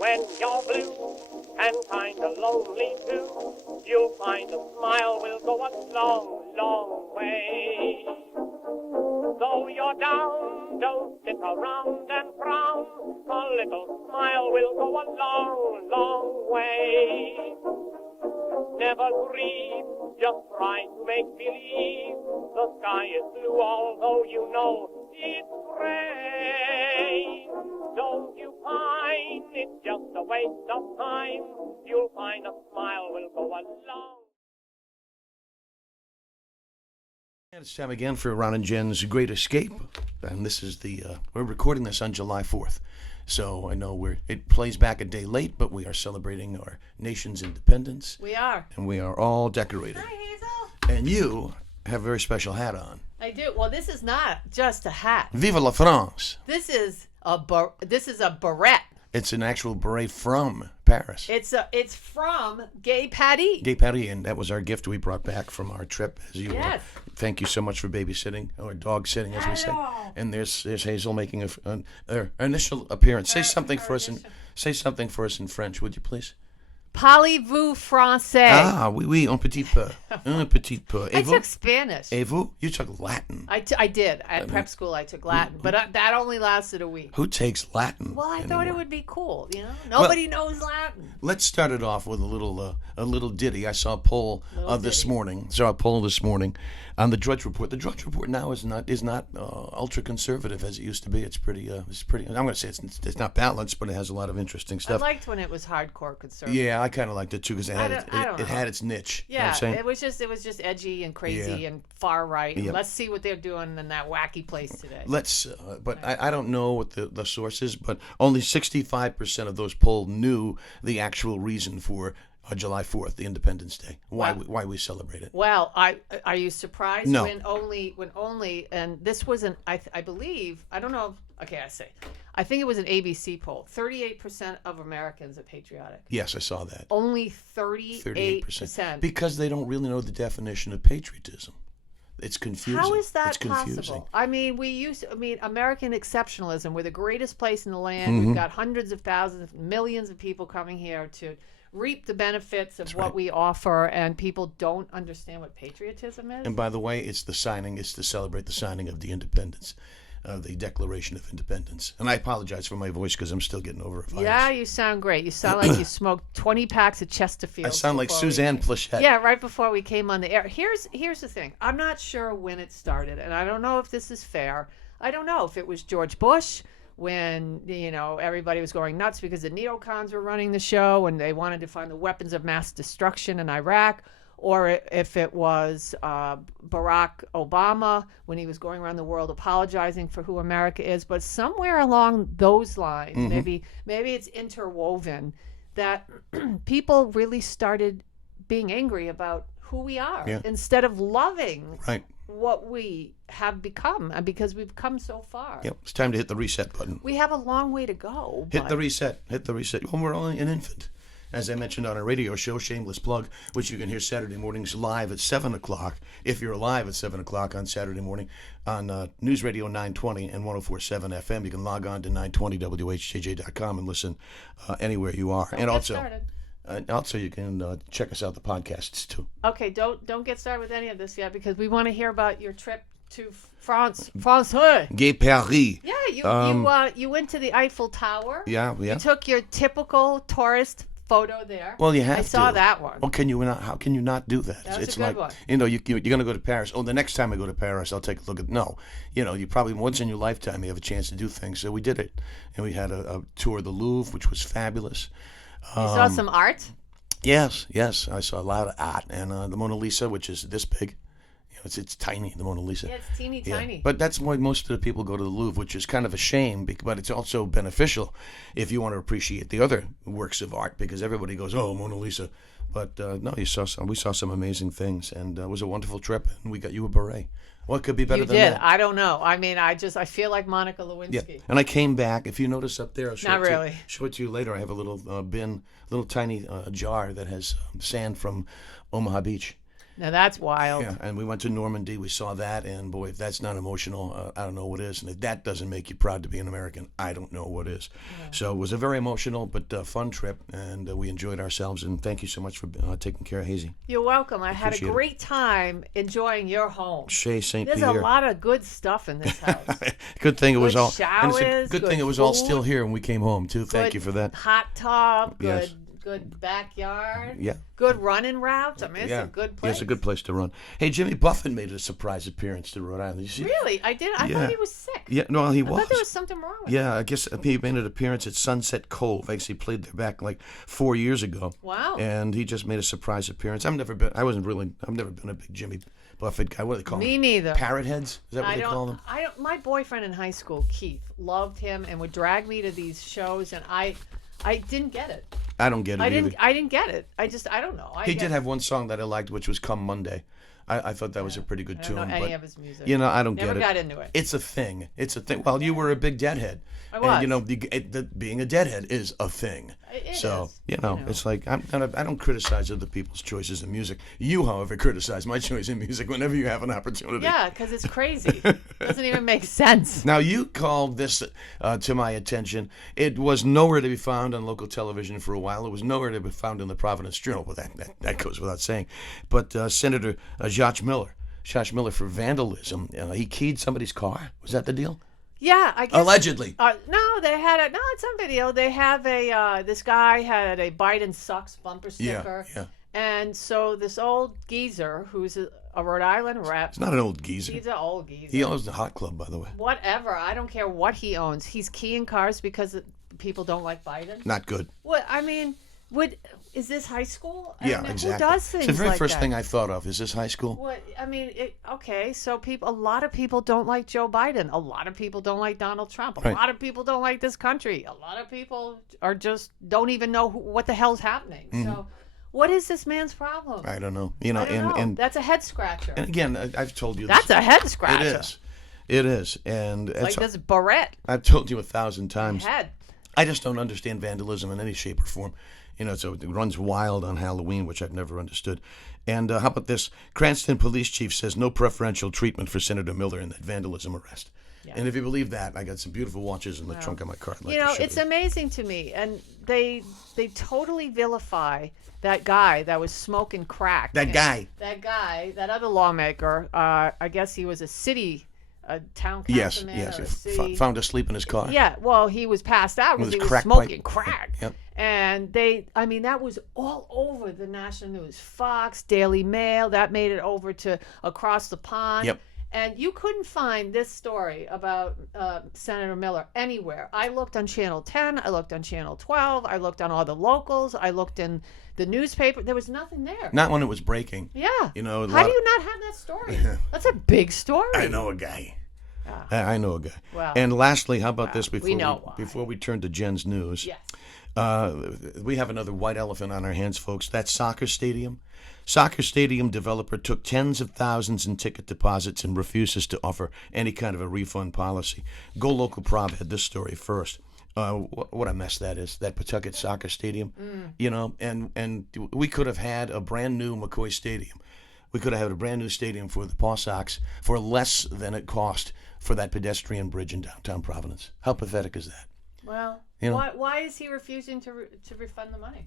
When you're blue and kinda lonely too, you'll find a smile will go a long, long way. Though you're down, don't sit around and frown. A little smile will go a long, long way. Never grieve, just try to make believe the sky is blue, although you know it's gray. Don't you pine, it's just a waste of time. You'll find a smile will go a long. And it's time again for Ron and Jen's Great Escape, and this is we're recording this on July 4th, so I know it plays back a day late, but we are celebrating our nation's independence. We are. And we are all decorated. Hi, Hazel. And you have a very special hat on. I do. Well, this is not just a hat. Vive la France! This is a beret. It's an actual beret from Paris. It's from Gay Paris. Gay Paris, and that was our gift we brought back from our trip. Yes. Thank you so much for babysitting, or dog sitting, as we say. And there's Hazel making an initial appearance. Say something for us. Say something for us in French, would you please? Parlez-vous français? Ah, oui, un petit peu. Un petit peu. I took Spanish. Et vous? You took Latin. I did. At prep school, I took Latin, but that only lasted a week. Who takes Latin? Well, I anymore? thought it would be cool, Nobody knows Latin. Let's start it off with a little ditty. I saw a poll this morning. On the Drudge Report. The Drudge Report now is not ultra conservative as it used to be. It's pretty. I'm going to say it's not balanced, but it has a lot of interesting stuff. I liked when it was hardcore conservative. Yeah, I kind of liked it too because it had its niche. Yeah, you know what I'm saying? it was just edgy and crazy and far right. Yep. Let's see what they're doing in that wacky place today. I don't know what the source is, but only 65% of those polled knew the actual reason for July 4th, the Independence Day. Why we celebrate it? Well, are you surprised? No. When only, and this was I believe, I don't know. Okay, I think it was an ABC poll. 38% of Americans are patriotic. Yes, I saw that. Only 38%. Because they don't really know the definition of patriotism. It's confusing. How is that confusing. possible? I mean, American exceptionalism. We're the greatest place in the land. We've got hundreds of thousands, millions of people coming here to reap the benefits of what we offer, and people don't understand what patriotism is. And by the way, it's to celebrate the signing of the independence, the Declaration of Independence. And I apologize for my voice because I'm still getting over a virus. Yeah, you sound great. You sound like you smoked 20 packs of Chesterfield. I sound like Suzanne Plachette. Yeah, right before we came on the air. Here's the thing. I'm not sure when it started, and I don't know if this is fair. I don't know if it was George Bush, when everybody was going nuts because the neocons were running the show and they wanted to find the weapons of mass destruction in Iraq, or if it was Barack Obama when he was going around the world apologizing for who America is. But somewhere along those lines, maybe it's interwoven, that people really started being angry about who we are instead of loving what we have become, because we've come so far. Yep, it's time to hit the reset button. We have a long way to go. Hit the reset. Well, we're only an infant. As I mentioned on our radio show, shameless plug, which you can hear Saturday mornings live at 7 o'clock, if you're alive at 7 o'clock on Saturday morning, on News Radio 920 and 104.7 FM. You can log on to 920whjj.com and listen anywhere you are. And also, you can check us out the podcasts too. Okay, don't get started with any of this yet, because we want to hear about your trip to France. Gay Paris. Yeah, you went to the Eiffel Tower. Yeah. You took your typical tourist photo there. Well, you have to. I saw that one. Well, how can you not do that? That's it's a good like, one. you're going to go to Paris. Oh, the next time I go to Paris, I'll take a look at. No, you probably once in your lifetime you have a chance to do things. So we did it, and we had a tour of the Louvre, which was fabulous. You saw some art? Yes. I saw a lot of art, and the Mona Lisa, which is this big. It's tiny, the Mona Lisa. Yeah, it's teeny tiny. But that's why most of the people go to the Louvre, which is kind of a shame, but it's also beneficial if you want to appreciate the other works of art, because everybody goes, oh, Mona Lisa. But no, we saw some amazing things, and it was a wonderful trip, and we got you a beret. What could be better than that? You did. I don't know. I mean, I feel like Monica Lewinsky. Yeah. And I came back. If you notice up there, I'll Not really. Show it to you later. I have a little bin, little tiny jar that has sand from Omaha Beach. Now that's wild. Yeah, and we went to Normandy. We saw that, and boy, if that's not emotional, I don't know what is. And if that doesn't make you proud to be an American, I don't know what is. Yeah. So it was a very emotional but fun trip, and we enjoyed ourselves. And thank you so much for taking care of Hazy. You're welcome. I had a great time enjoying your home. Chez St. There's Pierre. a lot of good stuff in this house. Good thing it was all. Showers, and it's a good thing it was all still here when we came home too. Thank you for that. Hot tub. Good. Yes. Good backyard. Yeah. Good running routes. I mean, it's a good place. Yeah, it's a good place to run. Hey, Jimmy Buffett made a surprise appearance to Rhode Island. You see? Really? I did. I thought he was sick. Yeah, no, he was. I thought there was something wrong with him. Yeah, I guess he made an appearance at Sunset Cove. Actually, played there back like 4 years ago. Wow. And he just made a surprise appearance. I've never been a big Jimmy Buffett guy. What do they call him? Me neither. Parrot heads? Is that what they call them? My boyfriend in high school, Keith, loved him and would drag me to these shows, and I didn't get it. I don't get it either. I didn't get it. I don't know. He did have one song that I liked, which was "Come Monday." I thought that was a pretty good tune. I don't know any of his music. I don't get it. Never got into it. It's a thing. Well, you were a big Deadhead. I was. And being a Deadhead is a thing. It so is. It's like I don't criticize other people's choices in music. You, however, criticize my choice in music whenever you have an opportunity. Yeah, because it's crazy. Doesn't even make sense. Now you called this to my attention. It was nowhere to be found on local television for a while. It was nowhere to be found in the Providence Journal. Well, that goes without saying. But Senator Josh Miller for vandalism. He keyed somebody's car. Was that the deal? Yeah, I guess. Allegedly. No, they had it's on video. They have this guy had a Biden sucks bumper sticker. Yeah. And so this old geezer who's a Rhode Island rep. He's not an old geezer. He's an old geezer. He owns the Hot Club, by the way. Whatever. I don't care what he owns. He's keying cars because people don't like Biden. Not good. What I mean, is this high school? Exactly. Who does things It's the very like first that? thing I thought of. Is this high school? What I mean, so a lot of people don't like Joe Biden. A lot of people don't like Donald Trump. A lot of people don't like this country. A lot of people are just don't even know what the hell's happening. Mm-hmm. So, what is this man's problem? I don't know. I don't know. And that's a head scratcher. And again, I've told you that's a head scratcher. It is, and it's like this barrette. I've told you 1,000 times. Head. I just don't understand vandalism in any shape or form. So it runs wild on Halloween, which I've never understood. And how about this? Cranston police chief says no preferential treatment for Senator Miller in that vandalism arrest. Yeah. And if you believe that, I got some beautiful watches in the trunk of my car. It's amazing to me. And they totally vilify that guy that was smoking crack. That other lawmaker, I guess he was a town councilman. Yes. Found asleep in his car. Yeah, well, he was passed out because he was smoking crack. Yep. And that was all over the national news. Fox, Daily Mail, that made it over to across the pond. Yep. And you couldn't find this story about Senator Miller anywhere. I looked on Channel 10. I looked on Channel 12. I looked on all the locals. I looked in the newspaper. There was nothing there. Not when it was breaking. Yeah. How do you not have that story? That's a big story. I know a guy. I know a guy. Well, and lastly, how about this before we turn to Jen's news? Yes. We have another white elephant on our hands, folks. That soccer stadium developer took tens of thousands in ticket deposits and refuses to offer any kind of a refund policy. Go Local Prob had this story first. What a mess that is, that Pawtucket soccer stadium. And we could have had a brand new McCoy Stadium. We could have had a brand new stadium for the Paw Sox for less than it cost for that pedestrian bridge in downtown Providence. How pathetic is that? Well, why is he refusing to refund the money?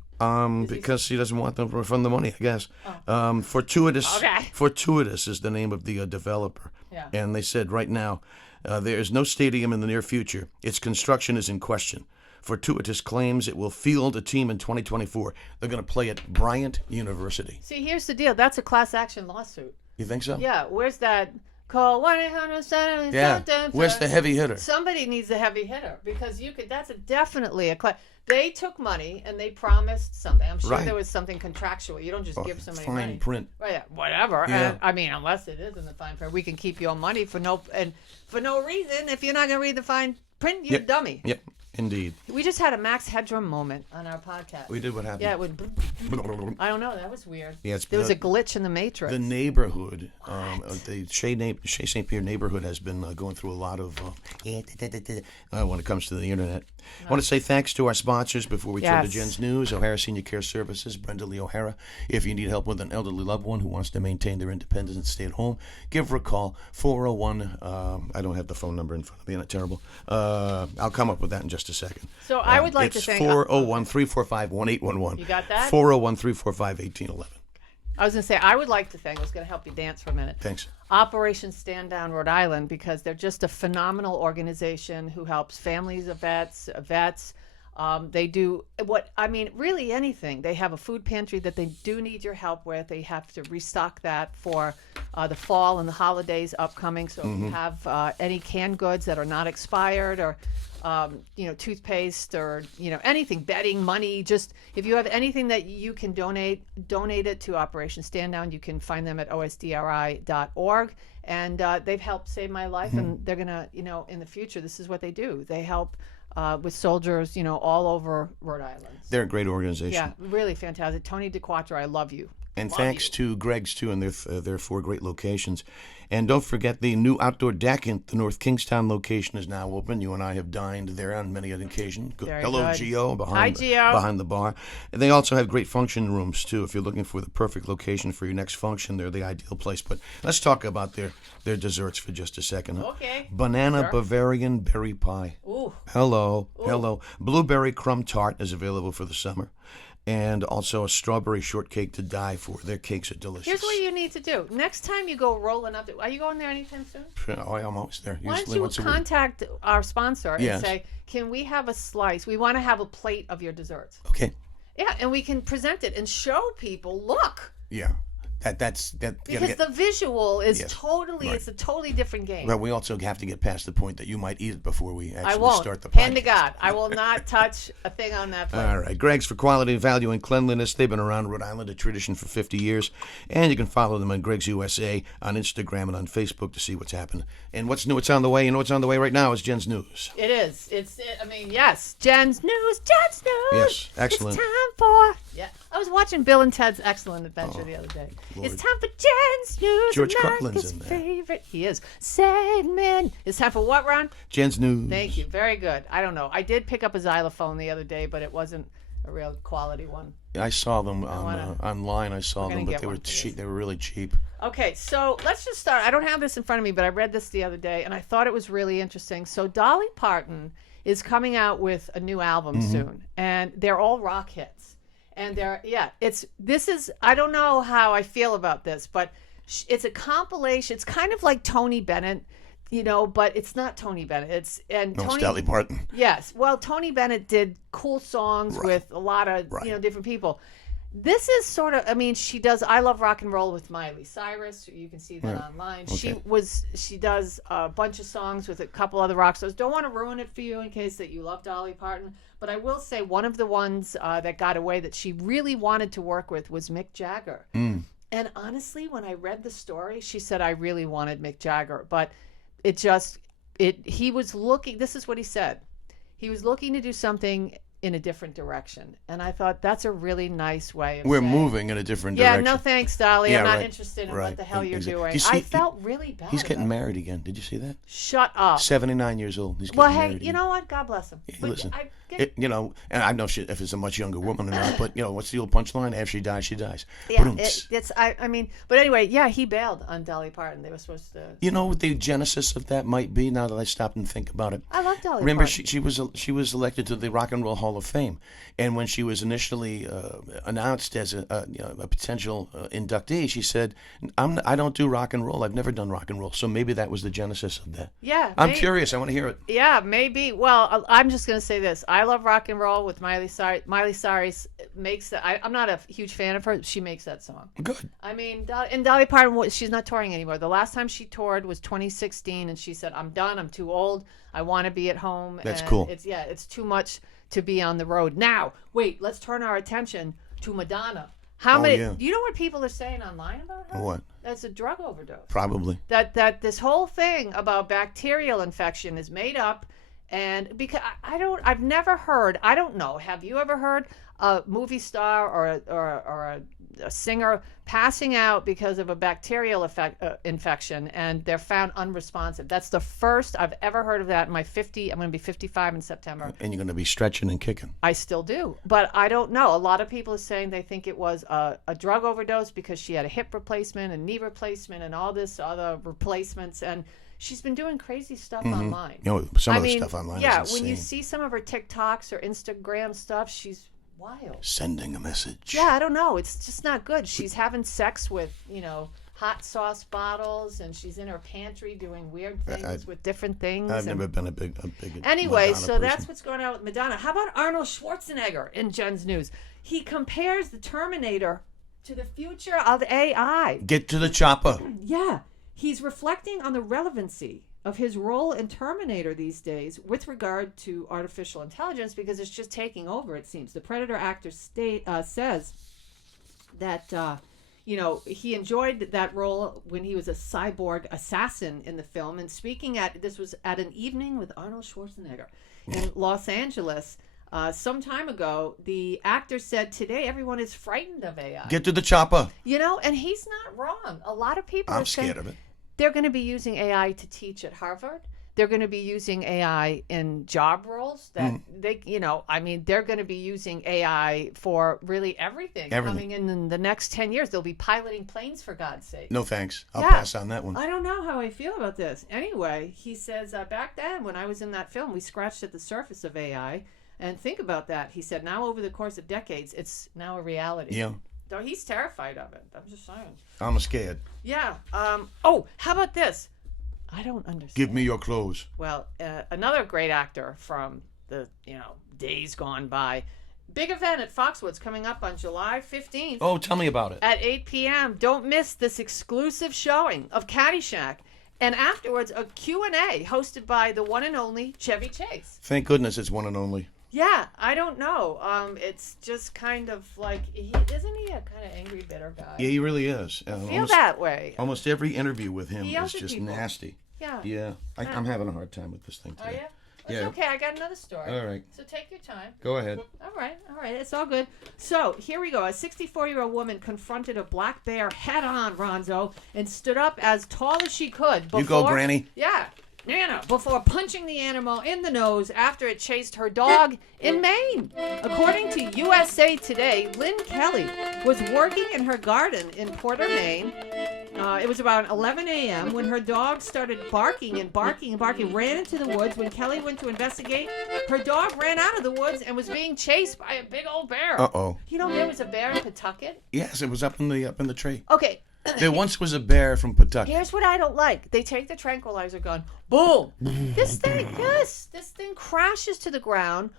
Because he doesn't want them to refund the money, I guess. Oh. Fortuitous is the name of the developer. Yeah. And they said right now, there is no stadium in the near future. Its construction is in question. Fortuitous claims it will field a team in 2024. They're going to play at Bryant University. See, here's the deal. That's a class action lawsuit. You think so? Yeah. Where's that? Call 1-800-777. Yeah. Where's the heavy hitter? Somebody needs a heavy hitter because that's definitely a class. They took money and they promised something. I'm sure there was something contractual. You don't just give somebody money. Fine print. Right, whatever. Yeah. And, unless it is in the fine print, we can keep your money for no reason. If you're not going to read the fine print, you're a dummy. Yep. Indeed. We just had a Max Headroom moment on our podcast. We did. What happened? Yeah, it would. I don't know. That was weird. Yeah, there was a glitch in the Matrix. The neighborhood, the Shea St. Pierre neighborhood has been going through a lot of when it comes to the internet. I want to say thanks to our sponsors before we turn to Jen's News. O'Hara Senior Care Services, Brenda Lee O'Hara. If you need help with an elderly loved one who wants to maintain their independence and stay at home, give her a call, 401. I don't have the phone number in front of me. Isn't that terrible? I'll come up with that in just a second. So I would like to thank... It's 401-345-1811. You got that? 401-345-1811. I was going to say, I would like to thank, I was going to help you dance for a minute. Thanks. Operation Stand Down Rhode Island, because they're just a phenomenal organization who helps families of vets. They do really anything. They have a food pantry that they do need your help with. They have to restock that for the fall and the holidays upcoming. So if you have any canned goods that are not expired, or toothpaste, or anything, bedding, money, just if you have anything that you can donate it to Operation Stand Down. You can find them at osdri.org, and they've helped save my life, and they're gonna, in the future, this is what they do. They help with soldiers, all over Rhode Island. They're a great organization. Yeah, really fantastic. Tony DeQuattro, I love you. And thanks to Greg's, too, and their 4 great locations. And don't forget the new outdoor deck in the North Kingstown location is now open. You and I have dined there on many an occasion. Hello, Gio, behind the bar. And they also have great function rooms, too. If you're looking for the perfect location for your next function, they're the ideal place. But let's talk about their desserts for just a second. Huh? Okay. Banana Bavarian berry pie. Ooh. Hello. Blueberry crumb tart is available for the summer. And also a strawberry shortcake to die for. Their cakes are delicious. Here's what you need to do. Next time you go rolling up, are you going there anytime soon? Oh, I'm always there. Why don't you contact our sponsor and say, can we have a slice? We want to have a plate of your desserts. Okay. Yeah, and we can present it and show people, look. Yeah. Because the visual is it's a totally different game. But we also have to get past the point that you might eat it before we actually start the podcast. Hand to God. I will not touch a thing on that plate. All right. Greg's for quality, value, and cleanliness. They've been around Rhode Island, a tradition for 50 years. And you can follow them on Greg's USA on Instagram and on Facebook to see what's happening. And what's new, what's on the way, what's on the way right now is Jen's News. It is. Yes. Jen's News. Yes, excellent. It's time for... Yeah. I was watching Bill and Ted's Excellent Adventure the other day. Lord. It's time for Jen's News. George Carlin's in there. Favorite. He is. Segment. It's time for what, Ron? Jen's News. Thank you. Very good. I don't know. I did pick up a xylophone the other day, but it wasn't a real quality one. I saw them online. I saw them, but they were cheap. They were really cheap. Okay, so let's just start. I don't have this in front of me, but I read this the other day, and I thought it was really interesting. So Dolly Parton is coming out with a new album soon, and they're all rock hits. And I don't know how I feel about this, but it's a compilation. It's kind of like Tony Bennett, but it's not Tony Bennett. It's Dolly Parton. Yes. Well, Tony Bennett did cool songs with a lot of, different people. This is sort of, she does I Love Rock and Roll with Miley Cyrus. You can see that online. Okay. She does a bunch of songs with a couple other rock stars. Don't want to ruin it for you in case that you love Dolly Parton. But I will say one of the ones that got away that she really wanted to work with was Mick Jagger. And honestly, when I read the story, she said, I really wanted Mick Jagger. But he was looking, this is what he said. He was looking to do something in a different direction. And I thought that's a really nice way of saying, moving in a different direction. Yeah, no thanks, Dolly. I'm not interested in what the hell you're doing. I felt really bad. He's getting married again. Did you see that? Shut up. 79 years old. He's getting married again. You know what? God bless him. Yeah, listen, and I know if it's a much younger woman or not, but what's the old punchline? After she dies, she dies. Yeah, but anyway, he bailed on Dolly Parton. They were supposed to. You know what the genesis of that might be? Now that I stop and think about it, I love Dolly. Remember, Parton. she was elected to the Rock and Roll Hall of Fame, and when she was initially announced as a potential inductee, she said, "I don't do rock and roll. I've never done rock and roll." So maybe that was the genesis of that. Yeah, I'm curious. I want to hear it. Yeah, maybe. Well, I'm just going to say this. I love rock and roll with Miley Cyrus. Miley Cyrus makes that. I'm not a huge fan of her. She makes that song. Good. And Dolly Parton, she's not touring anymore. The last time she toured was 2016, and she said, "I'm done. I'm too old. I want to be at home." That's cool. It's too much to be on the road. Now, wait. Let's turn our attention to Madonna. How many? Yeah. Do you know what people are saying online about her? What? That's a drug overdose. Probably. That this whole thing about bacterial infection is made up. And because I've never heard, I don't know, have you ever heard a movie star or a singer passing out because of a bacterial infection and they're found unresponsive? That's the first I've ever heard of that in my 50. I'm going to be 55 in September. And you're going to be stretching and kicking. I still do, but I don't know. A lot of people are saying they think it was a drug overdose because she had a hip replacement and knee replacement and all this other replacements, and she's been doing crazy stuff online. You know, some of the stuff online is insane. When you see some of her TikToks or Instagram stuff, she's wild. Sending a message. Yeah, I don't know. It's just not good. She's having sex with, hot sauce bottles, and she's in her pantry doing weird things with different things. I've never been a big Anyway, Madonna so person. that's what's going on with Madonna. How about Arnold Schwarzenegger in Jen's news? He compares the Terminator to the future of AI. Get to the chopper. Yeah. He's reflecting on the relevancy of his role in Terminator these days with regard to artificial intelligence, because it's just taking over, it seems. The Predator actor says that, he enjoyed that role when he was a cyborg assassin in the film. And this was at an evening with Arnold Schwarzenegger in Los Angeles. Some time ago, the actor said, today everyone is frightened of AI. Get to the chopper. And he's not wrong. A lot of people I'm scared of it. They're going to be using AI to teach at Harvard. They're going to be using AI in job roles that they're going to be using AI for really everything. Coming in the next 10 years. They'll be piloting planes, for God's sake. No thanks. I'll pass on that one. I don't know how I feel about this. Anyway, he says, back then when I was in that film, we scratched at the surface of AI. And think about that. He said, now over the course of decades, it's now a reality. Yeah. So he's terrified of it. I'm just saying. I'm scared. Yeah. How about this? I don't understand. Give me your clothes. Well, another great actor from the days gone by. Big event at Foxwoods coming up on July 15th. Oh, tell me about it. At 8 p.m. Don't miss this exclusive showing of Caddyshack. And afterwards, a Q&A hosted by the one and only Chevy Chase. Thank goodness it's one and only. Yeah, I don't know. It's just kind of like, isn't he a kind of angry, bitter guy? Yeah, he really is. I feel that way. Almost every interview with him He is yells at just people. nasty. Yeah. Yeah, I'm having a hard time with this thing today. Oh, yeah? It's Yeah. okay. I got another story. All right. So take your time. Go ahead. All right. It's all good. So here we go. A 64-year-old woman confronted a black bear head-on, Ronzo, and stood up as tall as she could. You go, Granny. Yeah. Nana, before punching the animal in the nose after it chased her dog in Maine. According to USA Today, Lynn Kelly was working in her garden in Porter, Maine. It was about 11 a.m. when her dog started barking, ran into the woods. When Kelly went to investigate, her dog ran out of the woods and was being chased by a big old bear. Uh-oh. There was a bear in Pawtucket? Yes, it was up in the tree. Okay. There once was a bear from Pawtucket. Here's what I don't like. They take the tranquilizer gun. Boom. This thing crashes to the ground.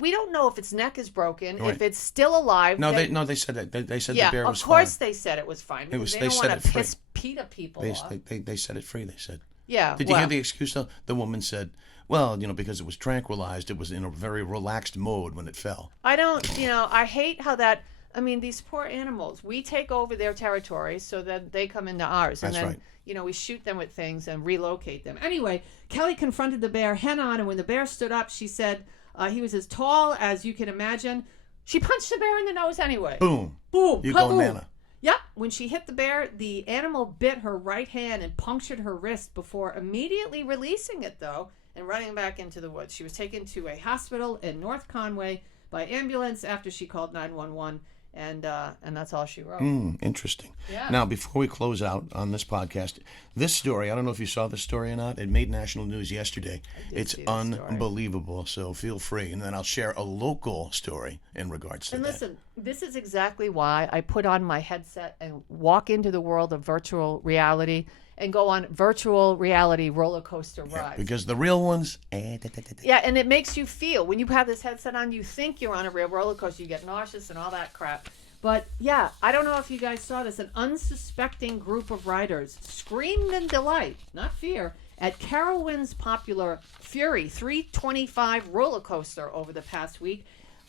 We don't know if its neck is broken, Right. if it's still alive. No, they said that. They said yeah, the bear was fine. of course they said it was fine. Because they don't said want it to free. piss PETA people off. They set it free, they said. Yeah. Did you hear the excuse, though? The woman said, well, because it was tranquilized, it was in a very relaxed mode when it fell. I don't, I hate how that, these poor animals, we take over their territory so that they come into ours. And That's then, right. We shoot them with things and relocate them. Anyway, Kelly confronted the bear head on, and when the bear stood up, she said he was as tall as you can imagine. She punched the bear in the nose anyway. Boom. Boom. You Kaboom. go, Nana. Yep. When she hit the bear, the animal bit her right hand and punctured her wrist before immediately releasing it, though, and running back into the woods. She was taken to a hospital in North Conway by ambulance after she called 911. And that's all she wrote. Interesting. Yeah. Now, before we close out on this podcast, this story, I don't know if you saw this story or not. It made national news yesterday. It's unbelievable, so feel free. And then I'll share a local story in regards to that. And listen, this is exactly why I put on my headset and walk into the world of virtual reality and go on virtual reality roller coaster rides. Because the real ones... Yeah, and it makes you feel, when you have this headset on, you think you're on a real roller coaster. You get nauseous and all that crap. But, yeah, I don't know if you guys saw this. An unsuspecting group of riders screamed in delight, not fear, at Carowinds' popular Fury 325 roller coaster over the past week.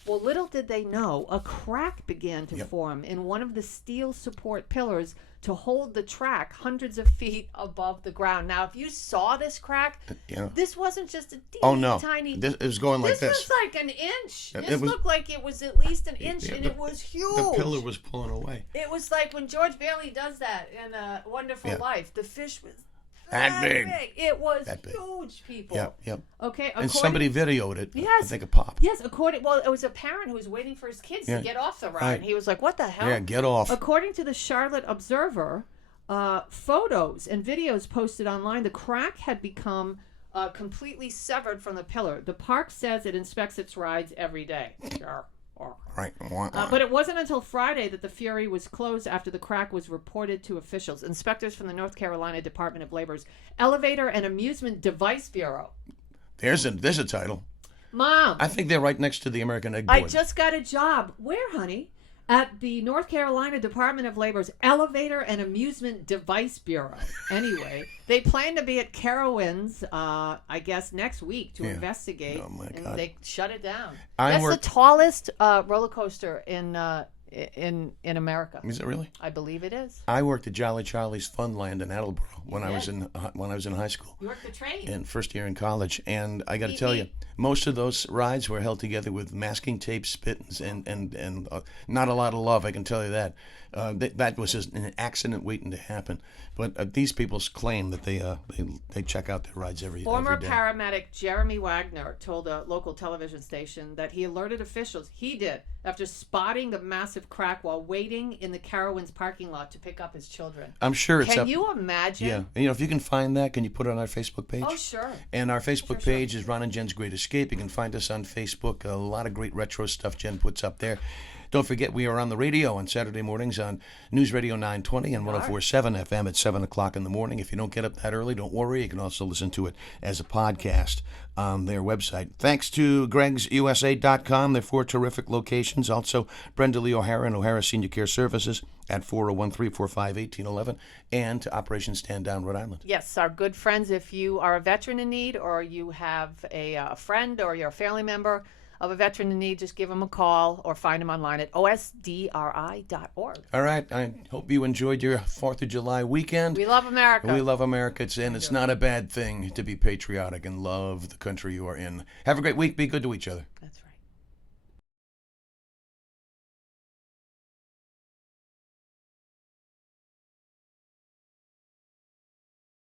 Well, little did they know, a crack began to Yep. form in one of the steel support pillars to hold the track hundreds of feet above the ground. Now, if you saw this crack, Yeah. this wasn't just a teeny Oh no! tiny. This it was going like This this. was like an inch. It This was- looked like it was at least an inch, Yeah, and it was huge. The pillar was pulling away. It was like when George Bailey does that in A Wonderful Yeah. Life. The fish was That big. It was That big. huge, people. Yep, yep. Okay, And somebody videoed it. Yes. I think a pop. Yes, well, it was a parent who was waiting for his kids Yeah. to get off the ride. Right. And he was like, "What the hell?" Yeah, get off. According to the Charlotte Observer, photos and videos posted online, the crack had become completely severed from the pillar. The park says it inspects its rides every day. Sure. Right. But it wasn't until Friday that the Fury was closed after the crack was reported to officials. Inspectors from the North Carolina Department of Labor's Elevator and Amusement Device Bureau. There's a title. Mom, I think they're right next to the American Egg Board. I just got a job. Where, honey? At the North Carolina Department of Labor's Elevator and Amusement Device Bureau. Anyway, they plan to be at Carowinds, I guess, next week to Yeah. investigate. Oh, my and God. they shut it down. I That's worked- the tallest roller coaster in America. Is it really? I believe it is. I worked at Jolly Charlie's Funland in Attleboro when I was in high school. You worked the train. In first year in college, and I got to tell you, most of those rides were held together with masking tape, spit, and not a lot of love. I can tell you that. That was just an accident waiting to happen. But these people claim that they check out their rides every Former day. paramedic Jeremy Wagner told a local television station that he alerted officials. He did after spotting the massive crack while waiting in the Carowinds parking lot to pick up his children. I'm sure it's Can up. you imagine? Yeah, and, if you can find that, can you put it on our Facebook page? Oh, sure. And our Facebook page is Ron and Jen's Great Escape. You can find us on Facebook. A lot of great retro stuff Jen puts up there. Don't forget, we are on the radio on Saturday mornings on News Radio 920 and 104.7 FM at 7 o'clock in the morning. If you don't get up that early, don't worry. You can also listen to it as a podcast on their website. Thanks to Greg'sUSA.com. They're 4 terrific locations. Also, Brenda Lee O'Hara and O'Hara Senior Care Services at 401-345-1811 and to Operation Stand Down, Rhode Island. Yes, our good friends. If you are a veteran in need or you have a friend or you're a family member of a veteran in need, just give them a call or find them online at osdri.org. All right. I hope you enjoyed your 4th of July weekend. We love America. We love America, and it's not a bad thing to be patriotic and love the country you are in. Have a great week. Be good to each other.